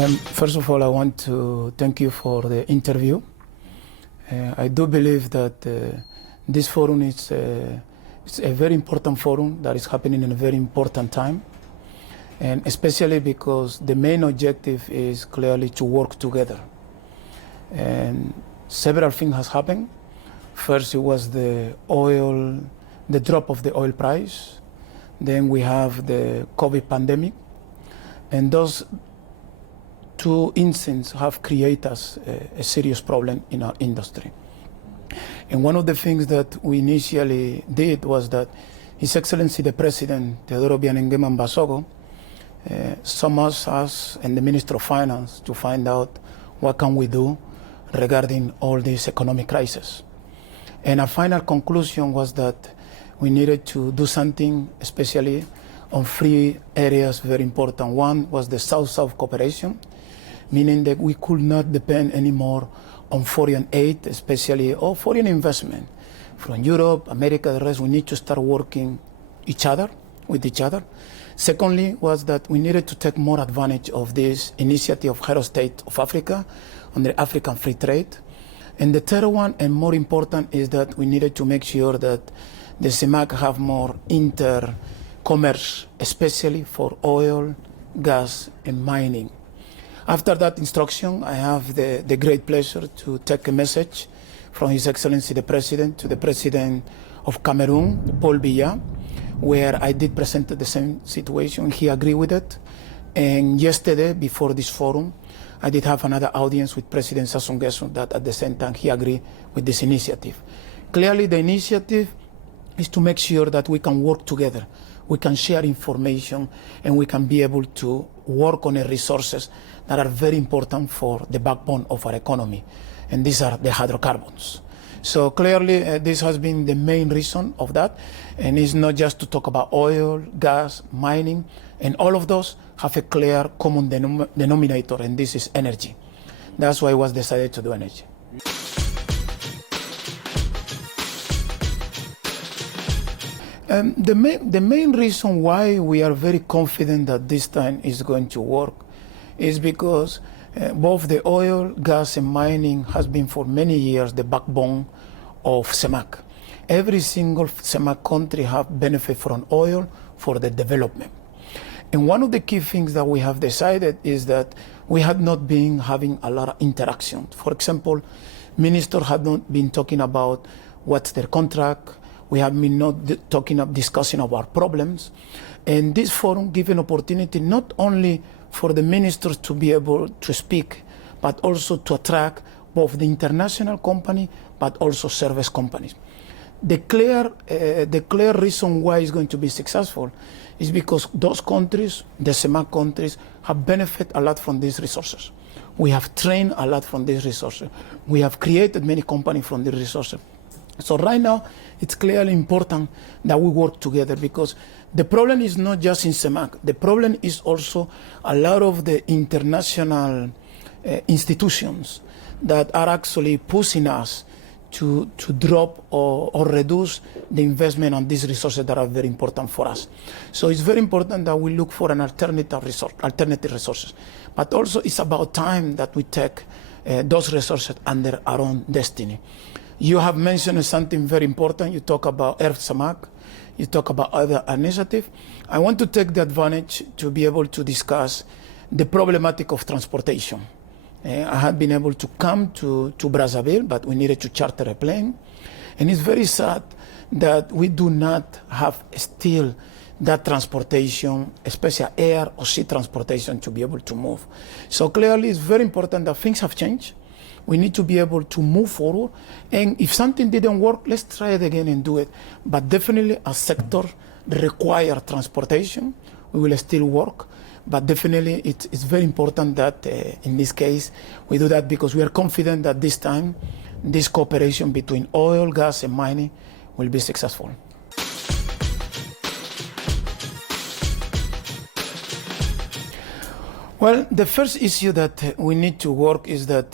First of all, I want to thank you for the interview. I do believe that this forum is it's a very important forum that is happening in a very important time, and especially because the main objective is clearly to work together. And several things has happened. First, it was the drop of the oil price. Then we have the COVID pandemic, and those two incidents have created us a serious problem in our industry. And one of the things that we initially did was that His Excellency the President, Teodoro Obiang Basogo, summoned us and the Minister of Finance to find out what can we do regarding all this economic crisis. And our final conclusion was that we needed to do something, especially on three areas very important. One was the South-South cooperation, meaning that we could not depend anymore on foreign aid, especially or foreign investment from Europe, America, the rest. We need to start working with each other. Secondly was that we needed to take more advantage of this initiative of Head of State of Africa on the African free trade. And the third one, and more important, is that we needed to make sure that the CEMAC have more inter-commerce, especially for oil, gas, and mining. After that instruction, I have the great pleasure to take a message from His Excellency the President to the President of Cameroon, Paul Biya, where I did present the same situation. He agreed with it. And yesterday, before this forum, I did have another audience with President Sassou Nguesso that at the same time he agreed with this initiative. Clearly, the initiative is to make sure that we can work together, we can share information, and we can be able to work on the resources that are very important for the backbone of our economy, and these are the hydrocarbons. So clearly, this has been the main reason of that, and it's not just to talk about oil, gas, mining, and all of those have a clear common denominator, and this is energy. That's why it was decided to do energy. The main reason why we are very confident that this time is going to work is because both the oil, gas, and mining has been for many years the backbone of CEMAC. Every single CEMAC country have benefit from oil for the development. And one of the key things that we have decided is that we had not been having a lot of interaction. For example, ministers had not been talking about what's their contract. We have been not discussing our problems. And this forum gives an opportunity not only for the ministers to be able to speak, but also to attract both the international company, but also service companies. The clear reason why it's going to be successful is because those countries, the CEMAC countries, have benefited a lot from these resources. We have trained a lot from these resources. We have created many companies from these resources. So right now, it's clearly important that we work together, because the problem is not just in CEMAC. The problem is also a lot of the international institutions that are actually pushing us to drop or reduce the investment on these resources that are very important for us. So it's very important that we look for an alternative resources. But also it's about time that we take those resources under our own destiny. You have mentioned something very important. You talk about CEMAC, you talk about other initiatives. I want to take the advantage to be able to discuss the problematic of transportation. I had been able to come to Brazzaville, but we needed to charter a plane. And it's very sad that we do not have still that transportation, especially air or sea transportation, to be able to move. So clearly it's very important that things have changed. We need to be able to move forward. And if something didn't work, let's try it again and do it. But definitely a sector requires transportation. We will still work. But definitely it's very important that in this case, we do that, because we are confident that this time, this cooperation between oil, gas, and mining will be successful. Well, the first issue that we need to work is that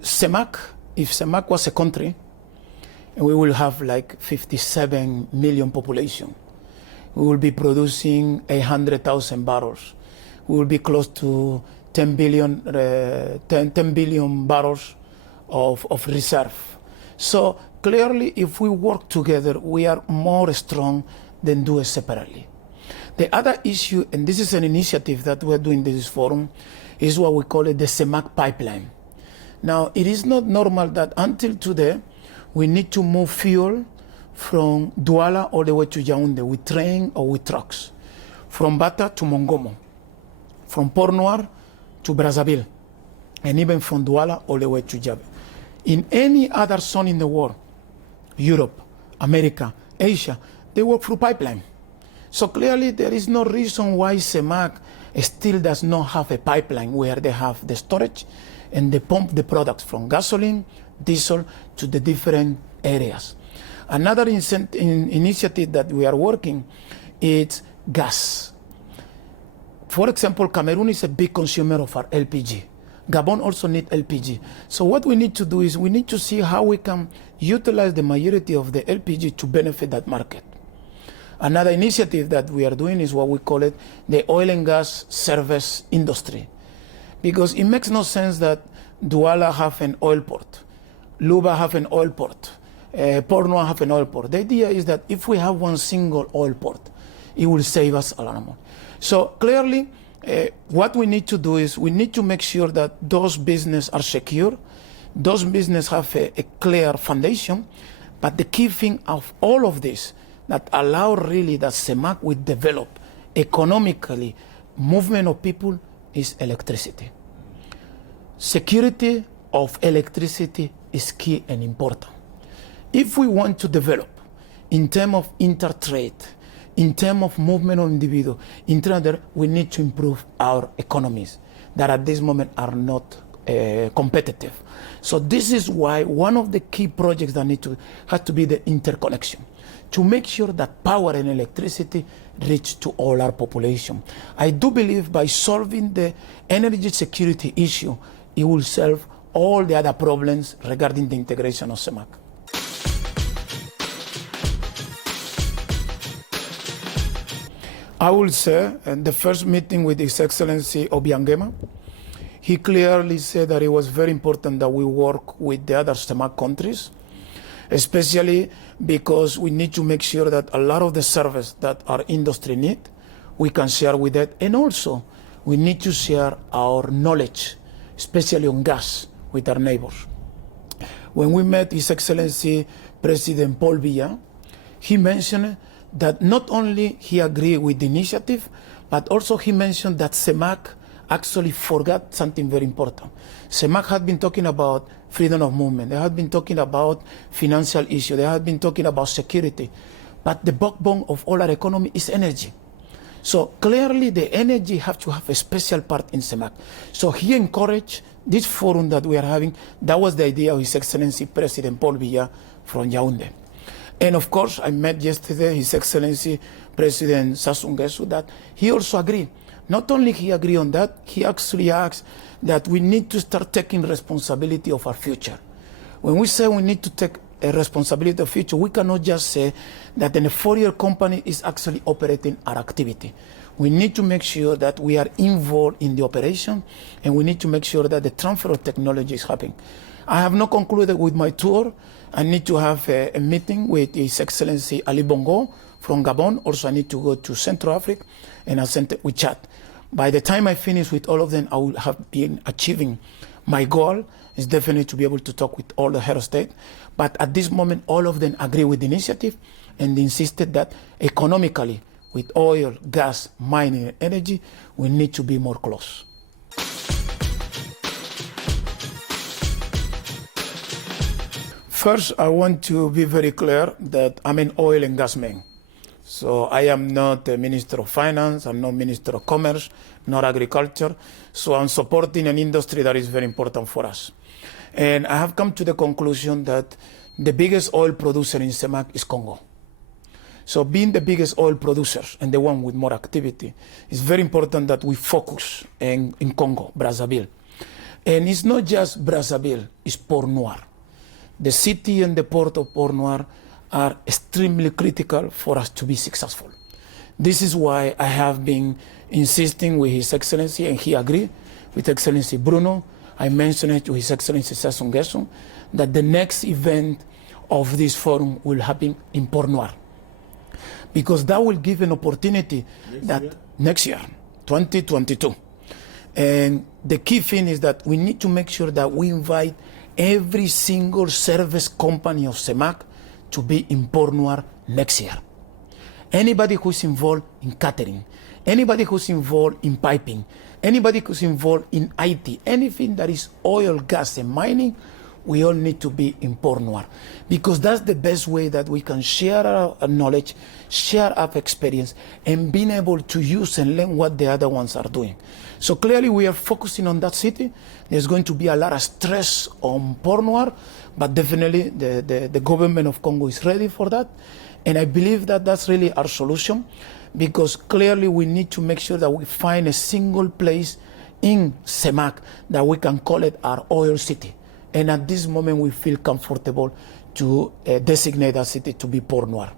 CEMAC, if CEMAC was a country, we will have like 57 million population. We will be producing 100,000 barrels. we will be close to 10 billion barrels of reserve. So clearly, if we work together, we are more strong than do it separately. The other issue, and this is an initiative that we're doing in this forum, is what we call it the CEMAC pipeline. Now, it is not normal that until today, we need to move fuel from Douala all the way to Yaoundé with train or with trucks, from Bata to Mongomo, from Port-Noir to Brazzaville, and even from Douala all the way to Jabe. In any other zone in the world, Europe, America, Asia, they work through pipeline. So clearly there is no reason why CEMAC still does not have a pipeline where they have the storage and they pump the products from gasoline, diesel to the different areas. Another initiative that we are working is gas. For example, Cameroon is a big consumer of our LPG. Gabon also needs LPG. So what we need to do is we need to see how we can utilize the majority of the LPG to benefit that market. Another initiative that we are doing is what we call it the oil and gas service industry. Because it makes no sense that Douala have an oil port, Luba have an oil port, Port-Noir have an oil port. The idea is that if we have one single oil port, it will save us a lot more. So clearly, what we need to do is we need to make sure that those businesses are secure, those businesses have a clear foundation, but the key thing of all of this that allow really that CEMAC will develop economically movement of people is electricity. Security of electricity is key and important. If we want to develop in terms of intertrade, in terms of movement of individuals, in terms of we need to improve our economies that at this moment are not competitive. So this is why one of the key projects that has to be the interconnection, to make sure that power and electricity reach to all our population. I do believe by solving the energy security issue, it will solve all the other problems regarding the integration of CEMAC. I will say, in the first meeting with His Excellency OBIANG, he clearly said that it was very important that we work with the other CEMAC countries, especially because we need to make sure that a lot of the service that our industry need, we can share with it. And also, we need to share our knowledge, especially on gas, with our neighbors. When we met His Excellency President Paul Biya, he mentioned that not only he agreed with the initiative, but also he mentioned that CEMAC actually forgot something very important. CEMAC had been talking about freedom of movement. They had been talking about financial issues. They had been talking about security. But the backbone of all our economy is energy. So clearly the energy have to have a special part in CEMAC. So he encouraged this forum that we are having. That was the idea of His Excellency President Paul Biya from Yaoundé. And of course, I met yesterday His Excellency President Sassou Nguesso that he also agreed. Not only he agreed on that, he actually asked that we need to start taking responsibility of our future. When we say we need to take a responsibility of future, we cannot just say that a 4-year company is actually operating our activity. We need to make sure that we are involved in the operation, and we need to make sure that the transfer of technology is happening. I have not concluded with my tour. I need to have a meeting with His Excellency Ali Bongo from Gabon. Also, I need to go to Central Africa, and we chat. By the time I finish with all of them, I will have been achieving my goal. Is definitely to be able to talk with all the head of state. But at this moment, all of them agree with the initiative and insisted that economically, with oil, gas, mining, and energy, we need to be more close. First, I want to be very clear that I'm an oil and gas man. So I am not a Minister of Finance, I'm not Minister of Commerce, not Agriculture. So I'm supporting an industry that is very important for us. And I have come to the conclusion that the biggest oil producer in CEMAC is Congo. So being the biggest oil producer and the one with more activity, it's very important that we focus in Congo, Brazzaville. And it's not just Brazzaville, it's Port-Noir. The city and the port of Port-Noir are extremely critical for us to be successful. This is why I have been insisting with His Excellency, and he agreed with Excellency Bruno. I mentioned it to His Excellency Sassou Nguesso, that the next event of this forum will happen in Port Noir, because that will give an opportunity next year, 2022. And the key thing is that we need to make sure that we invite every single service company of CEMAC to be in Port Noir next year. Anybody who's involved in catering, anybody who's involved in piping, anybody who's involved in IT, anything that is oil, gas, and mining, we all need to be in Port Noir, because that's the best way that we can share our knowledge, share our experience, and being able to use and learn what the other ones are doing. So clearly we are focusing on that city. There's going to be a lot of stress on Port Noir, but definitely the government of Congo is ready for that. And I believe that that's really our solution, because clearly we need to make sure that we find a single place in CEMAC that we can call it our oil city. And at this moment, we feel comfortable to designate that city to be Port Noir.